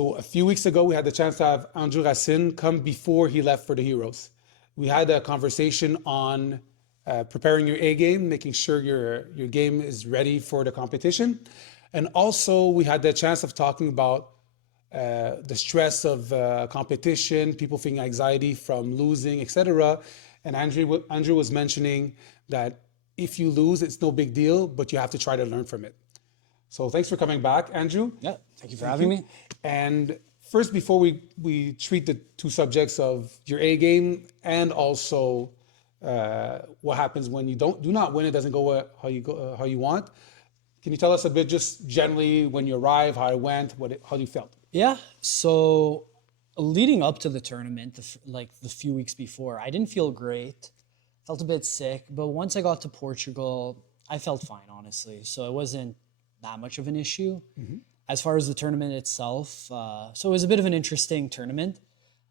So a few weeks ago, we had the chance to have Andrew Racine come before he left for the Heroes. We had a conversation on preparing your A game, making sure your game is ready for the competition. And also we had the chance of talking about the stress of competition, people feeling anxiety from losing, etc. And Andrew was mentioning that if you lose, it's no big deal, but you have to try to learn from it. So thanks for coming back, Andrew. Yeah, thank you for having me. And first, before we treat the two subjects of your A game and also what happens when you do not win, it doesn't go how you want. Can you tell us a bit, just generally, when you arrived, how it went, how you felt? Yeah, so leading up to the tournament, the few weeks before, I didn't feel great. Felt a bit sick, but once I got to Portugal, I felt fine, honestly. So it wasn't that much of an issue. Mm-hmm. As far as the tournament itself, so it was a bit of an interesting tournament.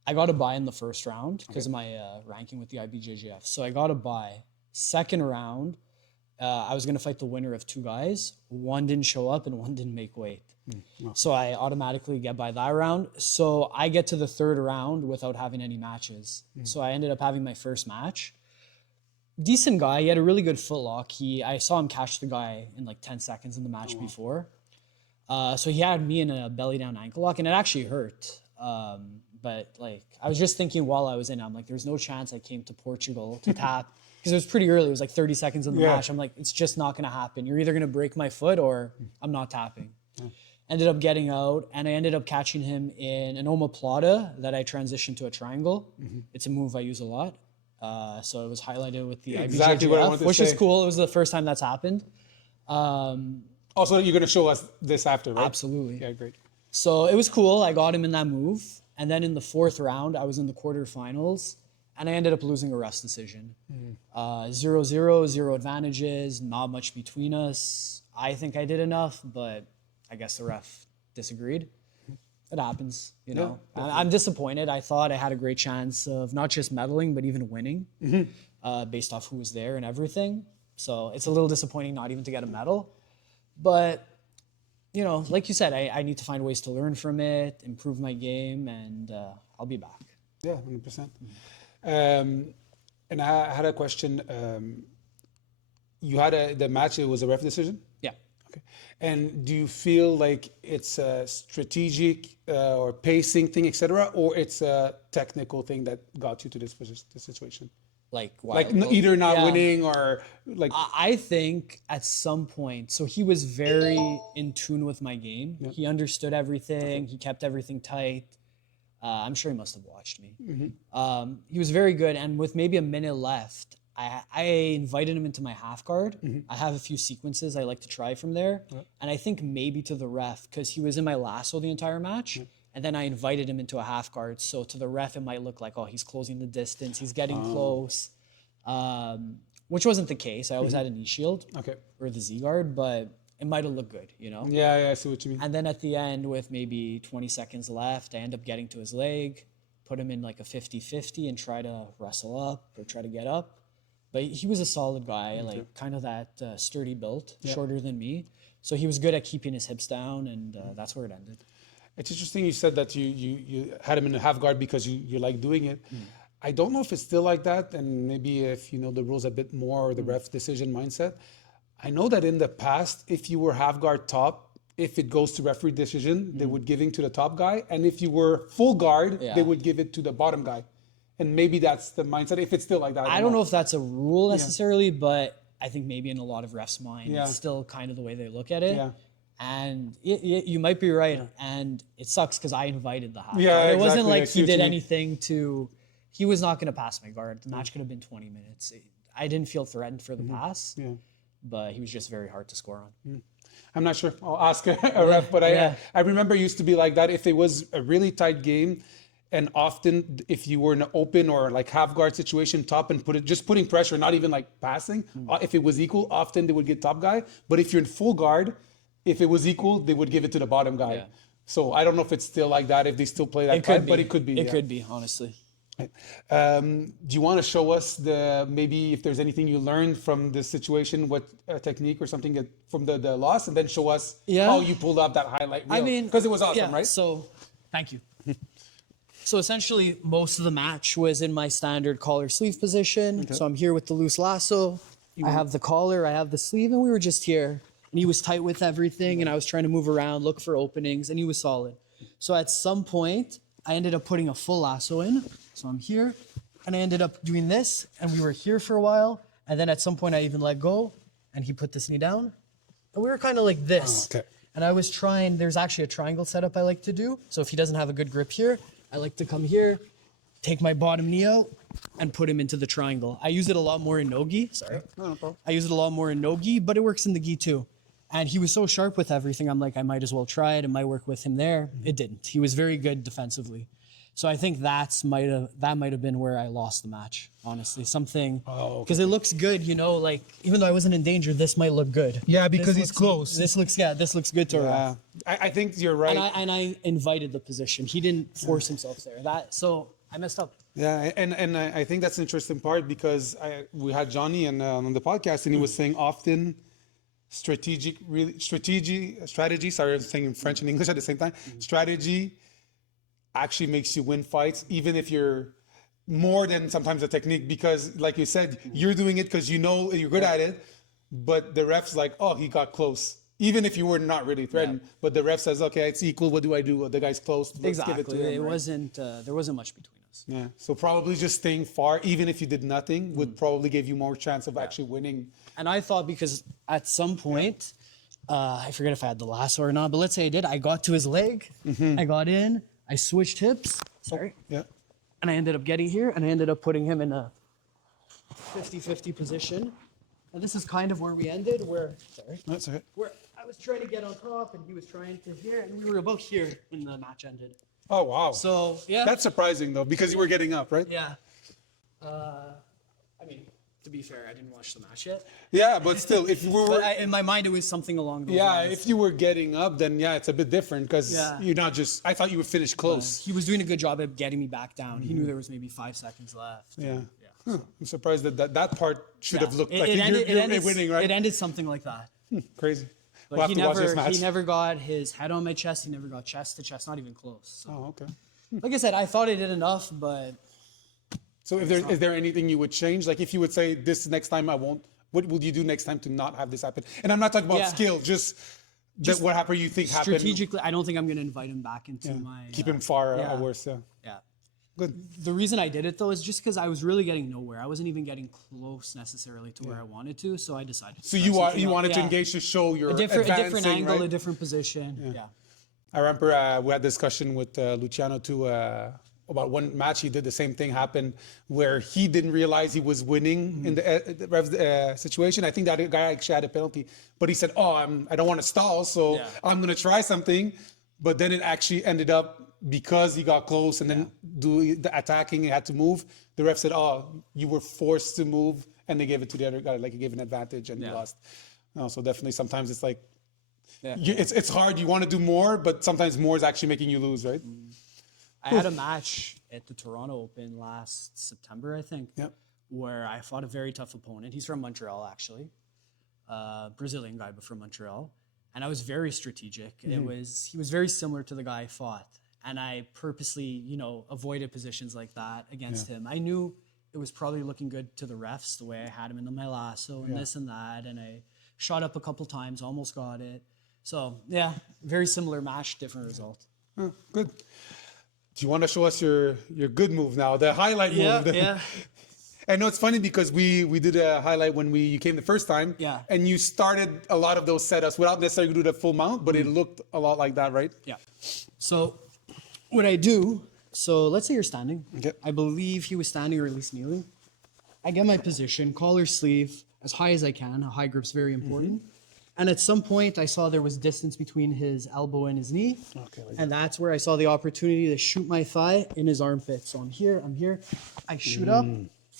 I got a bye in the first round because of my ranking with the IBJJF. So I got a bye. Second round, I was going to fight the winner of two guys. One didn't show up and one didn't make weight. No. So I automatically get by that round. So I get to the third round without having any matches. So I ended up having my first match. Decent guy. He had a really good footlock. I saw him catch the guy in like 10 seconds in the match before. So he had me in a belly down ankle lock and it actually hurt. But like, I was just thinking while I was in, I'm like, there's no chance I came to Portugal to tap. Because it was pretty early. It was like 30 seconds in the match. I'm like, it's just not going to happen. You're either going to break my foot or I'm not tapping. Ended up getting out, and I ended up catching him in an Omoplata that I transitioned to a triangle. It's a move I use a lot. So it was highlighted with the IBJJF, which is cool. It was the first time that's happened. Also, you're going to show us this after, right? Absolutely. Yeah, great. So it was cool. I got him in that move. And then in the fourth round, I was in the quarterfinals. And I ended up losing a ref's decision. 0-0, 0 advantages, not much between us. I think I did enough, but I guess the ref disagreed. It happens, you know. I'm disappointed. I thought I had a great chance of not just medaling, but even winning based off who was there and everything. So it's a little disappointing not even to get a medal. But, you know, like you said, I need to find ways to learn from it, improve my game, and I'll be back. Yeah, 100%. And I had a question. You had the match, it was a ref decision? Yeah. Okay. And do you feel like it's a strategic or pacing thing, etc., or it's a technical thing that got you to this situation? Like either not winning or like... I think at some point, so he was very in tune with my game. Yeah. He understood everything. He kept everything tight. I'm sure he must have watched me. He was very good, and with maybe a minute left, I invited him into my half guard. I have a few sequences I like to try from there, and I think maybe to the ref, because he was in my lasso the entire match, and then I invited him into a half guard, so to the ref it might look like, oh, he's closing the distance, he's getting close, which wasn't the case. I always had a knee shield or the Z guard, but it might have looked good, you know? Yeah, I see what you mean. And then at the end, with maybe 20 seconds left, I end up getting to his leg, put him in like a 50-50 and try to wrestle up or try to get up. But he was a solid guy, like kind of that sturdy build, shorter than me. So he was good at keeping his hips down, and that's where it ended. It's interesting you said that you had him in a half guard because you like doing it. I don't know if it's still like that, and maybe if you know the rules a bit more or the ref decision mindset. I know that in the past, if you were half guard top, if it goes to referee decision, they would give it to the top guy. And if you were full guard, they would give it to the bottom guy. And maybe that's the mindset, if it's still like that. I don't know if that's a rule necessarily, but I think maybe in a lot of refs' mind, it's still kind of the way they look at it. And you might be right. And it sucks because I invited the half guard. It wasn't like he did anything to... He was not going to pass my guard. The match could have been 20 minutes. I didn't feel threatened for the pass. But he was just very hard to score on. I'm not sure. I'll ask a ref, but I remember it used to be like that. If it was a really tight game, and often if you were in an open or like half guard situation, top and putting pressure, not even like passing. If it was equal, often they would get top guy. But if you're in full guard, if it was equal, they would give it to the bottom guy. So I don't know if it's still like that, if they still play that tight, but it could be. It could be, honestly. Do you want to show us maybe if there's anything you learned from this situation, what technique or something from the loss, and then show us how you pulled up that highlight reel? I mean, because it was awesome, right? So Thank you. So essentially, most of the match was in my standard collar sleeve position. Okay. So I'm here with the loose lasso. I have the collar, I have the sleeve, and we were just here. And he was tight with everything, and I was trying to move around, look for openings, and he was solid. So at some point, I ended up putting a full lasso in. So I'm here, and I ended up doing this, and we were here for a while. And then at some point, I even let go, and he put this knee down. And we were kind of like this. Okay. And I was trying, there's actually a triangle setup I like to do. So if he doesn't have a good grip here, I like to come here, take my bottom knee out, and put him into the triangle. I use it a lot more in no-gi. Sorry. No problem. I use it a lot more in no-gi, but it works in the gi too. And he was so sharp with everything, I'm like, I might as well try it. It might work with him there. It didn't. He was very good defensively. So I think that might have been where I lost the match, honestly. Something, because it looks good, you know, like, even though I wasn't in danger, this might look good. Yeah, because This he's looks- close. This looks good to a ref. I think you're right. And I invited the position. He didn't force himself there. So I messed up. Yeah, and I think that's an interesting part because we had Johnny on the podcast, and he was saying often strategy. Sorry, I'm saying in French and English at the same time. Strategy actually makes you win fights, even if you're more than sometimes a technique. Because, like you said, you're doing it because you know you're good at it, but the ref's like, oh, he got close. Even if you were not really threatened, but the ref says, okay, it's equal. What do I do? The guy's close. Let's Exactly. give it to him. It right? wasn't. There wasn't much between us. Yeah. So probably just staying far, even if you did nothing, would probably give you more chance of actually winning. And I thought because at some point, I forget if I had the lasso or not, but let's say I did. I got to his leg. I got in. I switched hips. Sorry. Yeah. And I ended up getting here, and I ended up putting him in a 50-50 position. And this is kind of where we ended, where That's okay. where I was trying to get on top, and he was trying to here, and we were about here when the match ended. Oh, wow. So yeah, That's surprising, though, because you were getting up, right? yeah. I mean, to be fair, I didn't watch the match yet. Yeah, but still, if you were... But in my mind, it was something along those Yeah, lines. if you were getting up, then yeah, it's a bit different because Yeah. you're not just... I thought you would finish close. He was doing a good job at getting me back down. He knew there was maybe 5 seconds left. Yeah. Huh. I'm surprised that part should have looked like it ended, you're winning, right? It ended something like that. Crazy. But We'll have to watch this match. he never got his head on my chest. He never got chest to chest, not even close. So, Oh, okay. like I said, I thought I did enough, but So is there anything you would change? Like if you would say this next time I won't, what would you do next time to not have this happen? And I'm not talking about Yeah. skill, just what happened you think happened. strategically, I don't think I'm going to invite him back into my... Keep him far yeah. worse, yeah. Yeah. Good. The reason I did it, though, is just because I was really getting nowhere. I wasn't even getting close necessarily to where I wanted to, so I decided. So you wanted to engage to show your a different advancing, angle, right? a different position. Yeah. I remember we had discussion with Luciano too about one match. He did the same thing happen where he didn't realize he was winning in the ref's situation. I think that guy actually had a penalty, but he said, "Oh, I don't want to stall, so I'm going to try something." But then it actually ended up because he got close and then do the attacking, he had to move. The ref said, "Oh, you were forced to move," and they gave it to the other guy, like he gave an advantage, and he lost. So definitely, sometimes it's like. Yeah. It's hard. You want to do more, but sometimes more is actually making you lose, right? I had a match at the Toronto Open last September, I think, where I fought a very tough opponent. He's from Montreal, actually. Brazilian guy, but from Montreal. And I was very strategic. He was very similar to the guy I fought. And I purposely, avoided positions like that against him. I knew it was probably looking good to the refs, the way I had him in my lasso and this and that. And I shot up a couple times, almost got it. So, yeah, very similar match, different result. Oh, good. Do you want to show us your good move now, the highlight move? Yeah. I know it's funny because we did a highlight when you came the first time. Yeah. And you started a lot of those setups without necessarily doing the full mount, but it looked a lot like that, right? Yeah. So, what I do, let's say you're standing. Okay. I believe he was standing or at least kneeling. I get my position, collar sleeve, as high as I can. A high grip's very important. And at some point, I saw there was distance between his elbow and his knee. Okay. And that's where I saw the opportunity to shoot my thigh in his armpit. So I'm here. I shoot up,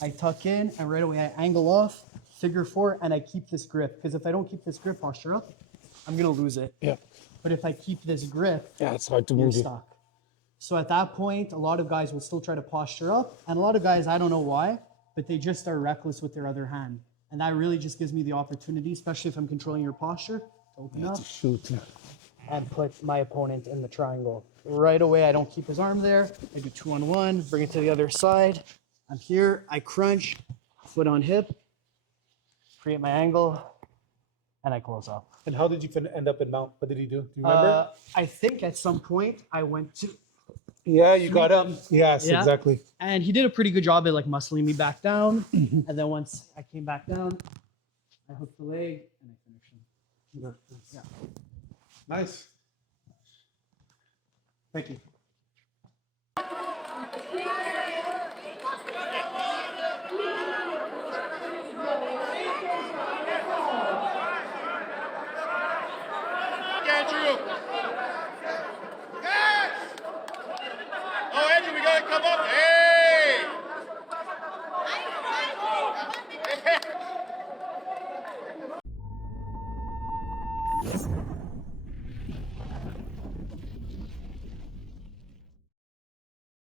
I tuck in, and right away I angle off, figure 4, and I keep this grip. Because if I don't keep this grip posture up, I'm going to lose it. Yeah. But if I keep this grip, Yeah, it's hard to you're move you. stuck. So at that point, a lot of guys will still try to posture up. And a lot of guys, I don't know why, but they just are reckless with their other hand. And that really just gives me the opportunity, especially if I'm controlling your posture, to open up. Shoot. and put my opponent in the triangle. Right away, I don't keep his arm there. I do 2-on-1, bring it to the other side. I'm here, I crunch, foot on hip, create my angle, and I close up. And how did you end up in mount? What did he do? Do you remember? I think at some point I went to, Yeah, you got up. Yes, Yeah. exactly. and he did a pretty good job at like muscling me back down. And then once I came back down, I hooked the leg and I finished him. Yeah. Nice. Thank you. Andrew. Yes! Oh, Andrew, we gotta come up. Hey!